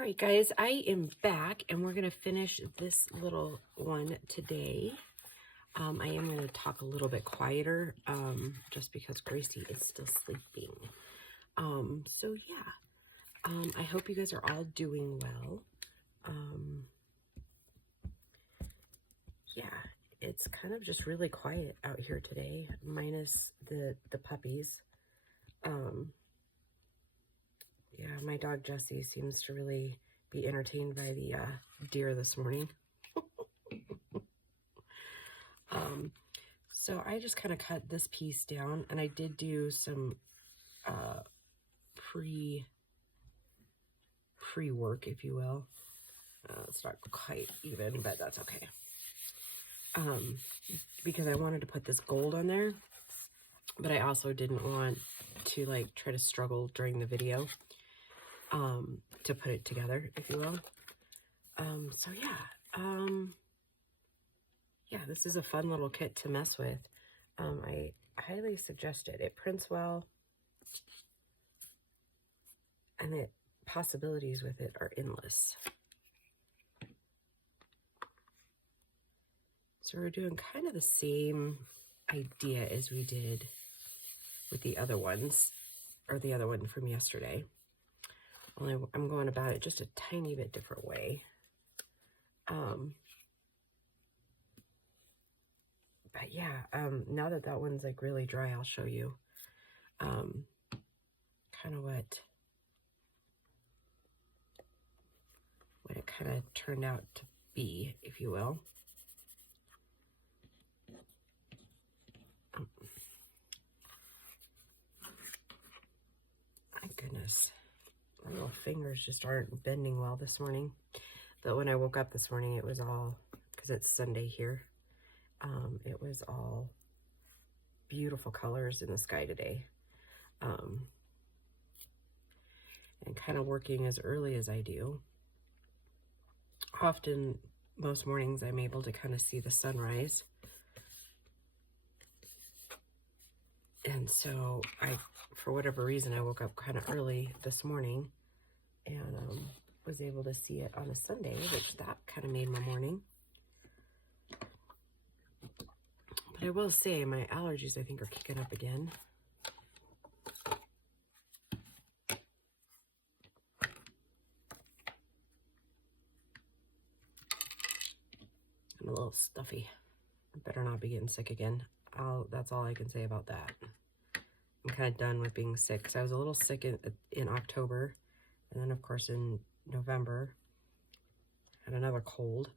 All right, guys, I am back and we're going to finish this little one today. I am going to talk a little bit quieter just because Gracie is still sleeping. I hope you guys are all doing well. Yeah, it's kind of just really quiet out here today, minus the puppies. Yeah, my dog Jessie seems to really be entertained by the deer this morning. So I just kind of cut this piece down, and I did do some pre-work, if you will. It's not quite even, but that's okay. Because I wanted to put this gold on there, but I also didn't want to like try to struggle during the video to put it together, if you will. Yeah, this is a fun little kit to mess with. I highly suggest it. It prints well, and the possibilities with it are endless. So we're doing kind of the same idea as we did with the other ones, or the other one from yesterday. Only I'm going about it just a tiny bit different way. But yeah, now that that one's like really dry, I'll show you kind of what it kind of turned out to be, if you will. My goodness, my little fingers just aren't bending well this morning. But when I woke up this morning, it was all, because it's Sunday here, it was all beautiful colors in the sky today. And kind of working as early as I do. Often, most mornings, I'm able to kind of see the sunrise. And so for whatever reason, I woke up kind of early this morning and was able to see it on a Sunday, which that kind of made my morning. But I will say my allergies, I think, are kicking up again. I'm a little stuffy. I better not be getting sick again. That's all I can say about that. I'm kind of done with being sick because I was a little sick in October, and then of course in November I had another cold.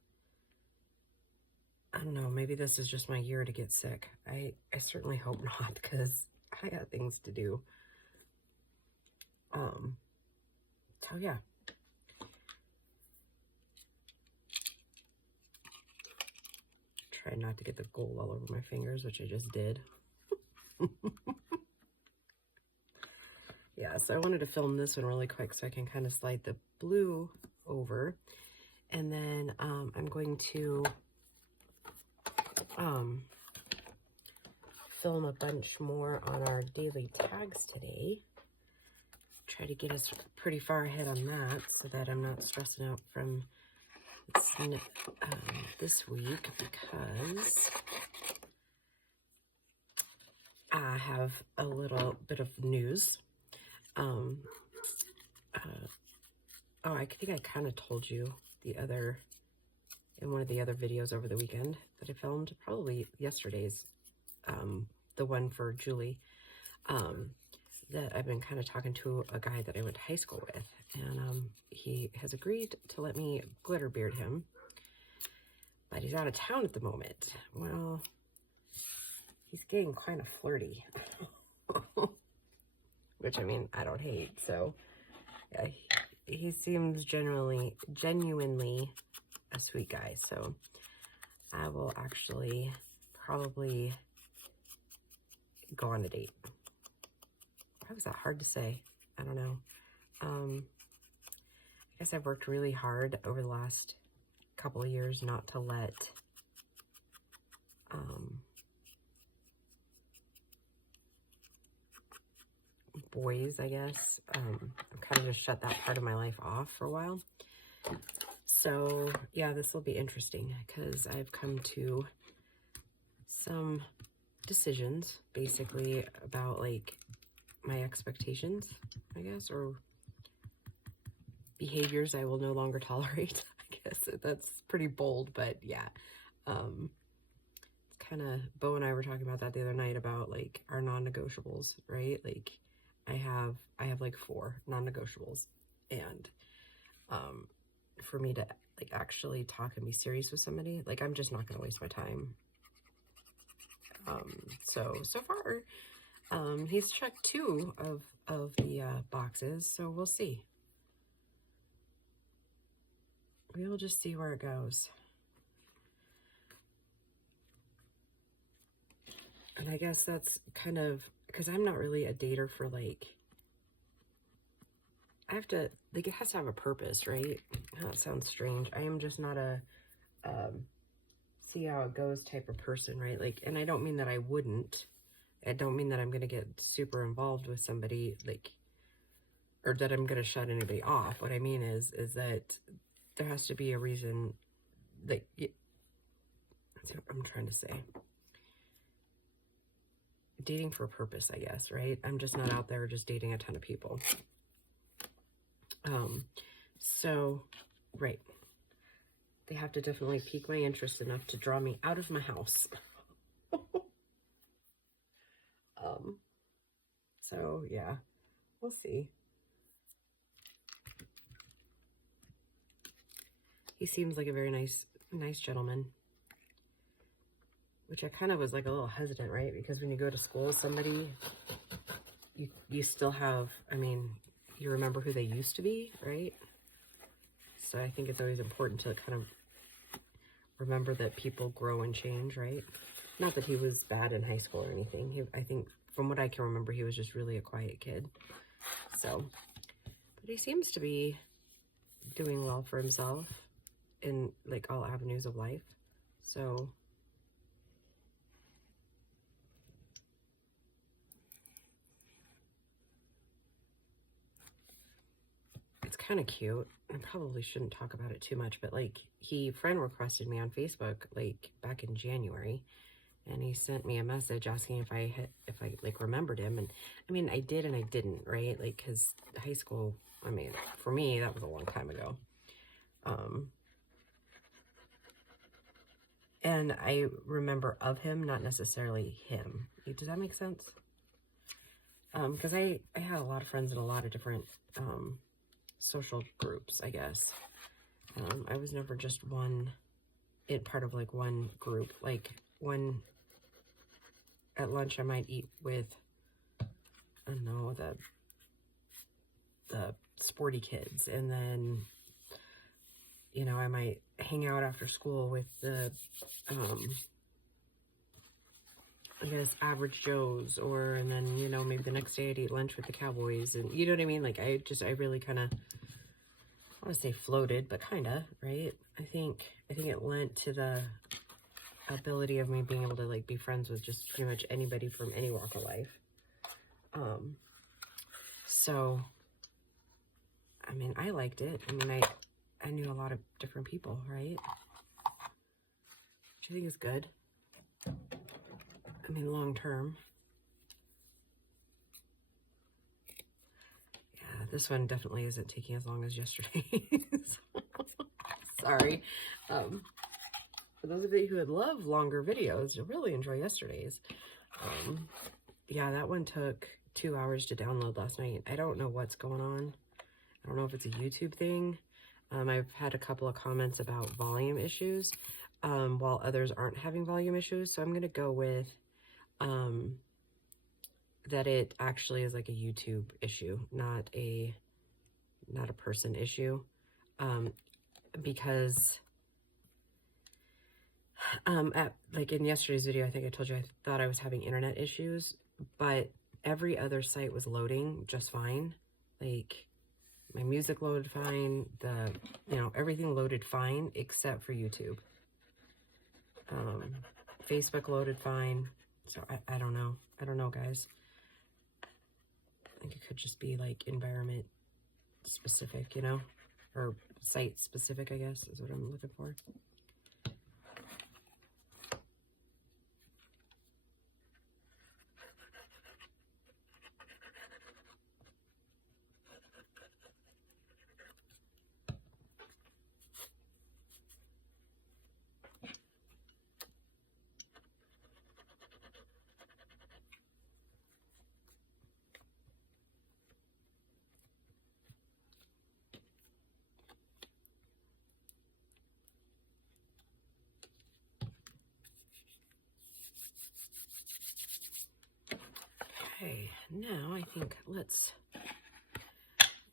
I don't know, maybe this is just my year to get sick. I certainly hope not, because I got things to do. So yeah. Try not to get the gold all over my fingers, which I just did. Yeah, so I wanted to film this one really quick so I can kind of slide the blue over. And then I'm going to film a bunch more on our daily tags today. Try to get us pretty far ahead on that so that I'm not stressing out from this week, because I have a little bit of news. I think I kind of told you in one of the other videos over the weekend that I filmed, probably yesterday's, the one for Julie, that I've been kind of talking to a guy that I went to high school with, and he has agreed to let me glitter beard him, but he's out of town at the moment. Well, he's getting kind of flirty, which, I mean, I don't hate. So yeah, he seems genuinely a sweet guy. So I will actually probably go on a date. Why was that hard to say? I don't know. I guess I've worked really hard over the last couple of years not to let boys, I guess. I've kind of just shut that part of my life off for a while. So yeah, this will be interesting because I've come to some decisions basically about like my expectations, I guess, or behaviors I will no longer tolerate. I guess that's pretty bold, but yeah. It's kind of, Bo and I were talking about that the other night about like our non-negotiables, right? Like I have like 4 non-negotiables, and for me to like actually talk and be serious with somebody, like I'm just not going to waste my time. So far, he's checked 2 of the boxes, so we'll see. We'll just see where it goes. And I guess that's kind of, because I'm not really a dater for like, I have to, like, it has to have a purpose, right? That sounds strange. I am just not a see how it goes type of person, right? Like, and I don't mean that I wouldn't. I don't mean that I'm going to get super involved with somebody, like, or that I'm going to shut anybody off. What I mean is that there has to be a reason, like, that's what I'm trying to say. Dating for a purpose, I guess, right? I'm just not out there just dating a ton of people. So, right. They have to definitely pique my interest enough to draw me out of my house. So yeah, we'll see. He seems like a very nice gentleman, which I kind of was like a little hesitant, right? Because when you go to school with somebody, you still have, I mean, you remember who they used to be, right? So I think it's always important to kind of remember that people grow and change, right? Not that he was bad in high school or anything. I think from what I can remember, he was just really a quiet kid. So, but he seems to be doing well for himself in like all avenues of life. So it's kind of cute. I probably shouldn't talk about it too much, but like he friend requested me on Facebook like back in January, and he sent me a message asking if I like remembered him. And I mean, I did and I didn't, right? Like, cause high school, I mean, for me, that was a long time ago. And I remember of him, not necessarily him. Does that make sense? Because I had a lot of friends in a lot of different social groups, I guess. I was never just part of like one group. Like one, at lunch I might eat with, I don't know, the sporty kids, and then, you know, I might hang out after school with the, I guess, average Joes, and then, you know, maybe the next day I'd eat lunch with the Cowboys, and you know what I mean? Like, I really kind of, I want to say floated, but kind of, right? I think it lent to the ability of me being able to, like, be friends with just pretty much anybody from any walk of life. So, I mean, I liked it. I mean, I knew a lot of different people, right? Which I think is good. I mean, long term. Yeah, this one definitely isn't taking as long as yesterday's. Sorry. For those of you who would love longer videos, you'll really enjoy yesterday's. Yeah, that one took 2 hours to download last night. I don't know what's going on. I don't know if it's a YouTube thing. I've had a couple of comments about volume issues, while others aren't having volume issues. So I'm going to go with that it actually is like a YouTube issue, not a person issue. Because like in yesterday's video, I think I told you I thought I was having internet issues, but every other site was loading just fine. Like my music loaded fine, everything loaded fine except for YouTube. Facebook loaded fine. So I don't know. I don't know, guys. think it could just be like environment specific, you know, or site specific, I guess, is what I'm looking for. Okay, now I think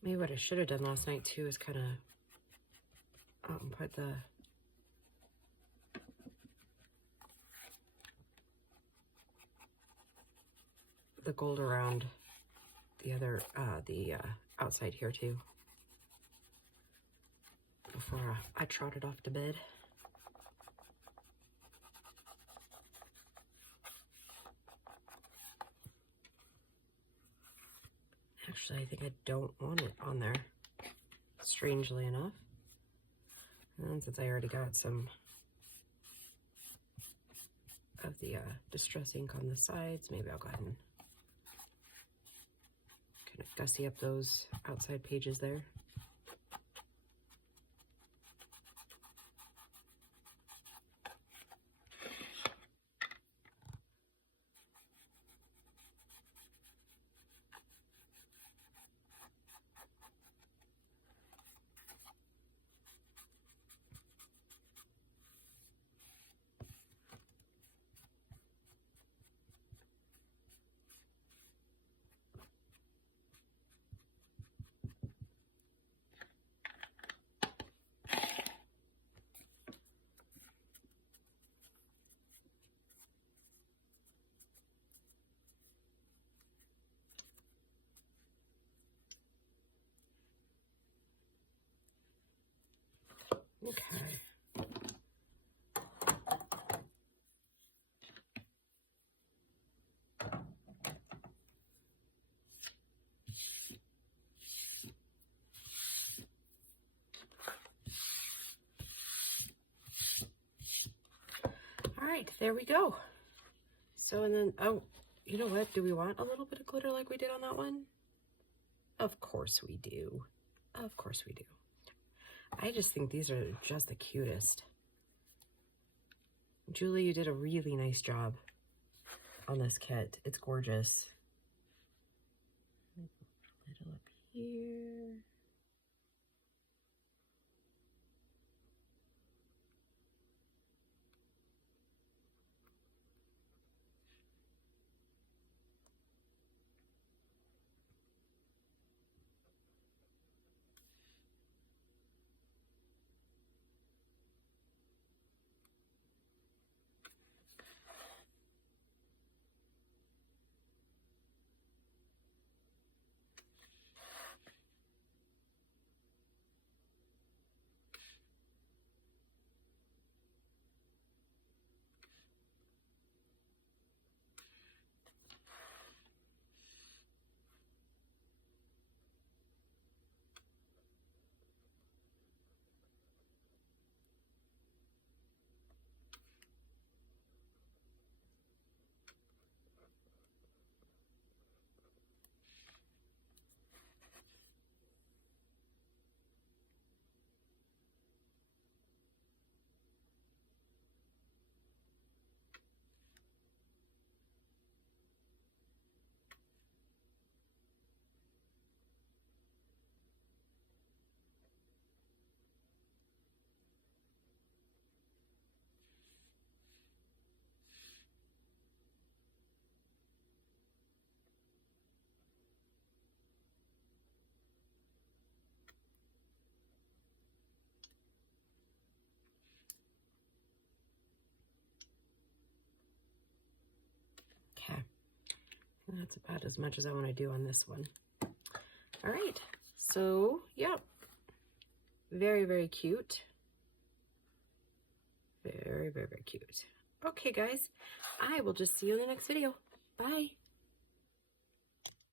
maybe what I should have done last night too is kind of put the gold around the other, outside here too, before I trotted off to bed. Actually, I think I don't want it on there, strangely enough. And since I already got some of the distress ink on the sides, maybe I'll go ahead and kind of gussy up those outside pages there. Okay. All right, there we go. So, and then, oh, you know what? Do we want a little bit of glitter like we did on that one? Of course we do. Of course we do. I just think these are just the cutest. Julie, you did a really nice job on this kit. It's gorgeous. A little up here. Okay. That's about as much as I want to do on this one. All right. So, yeah. Very, very cute. Very, very, very cute. Okay, guys. I will just see you in the next video. Bye.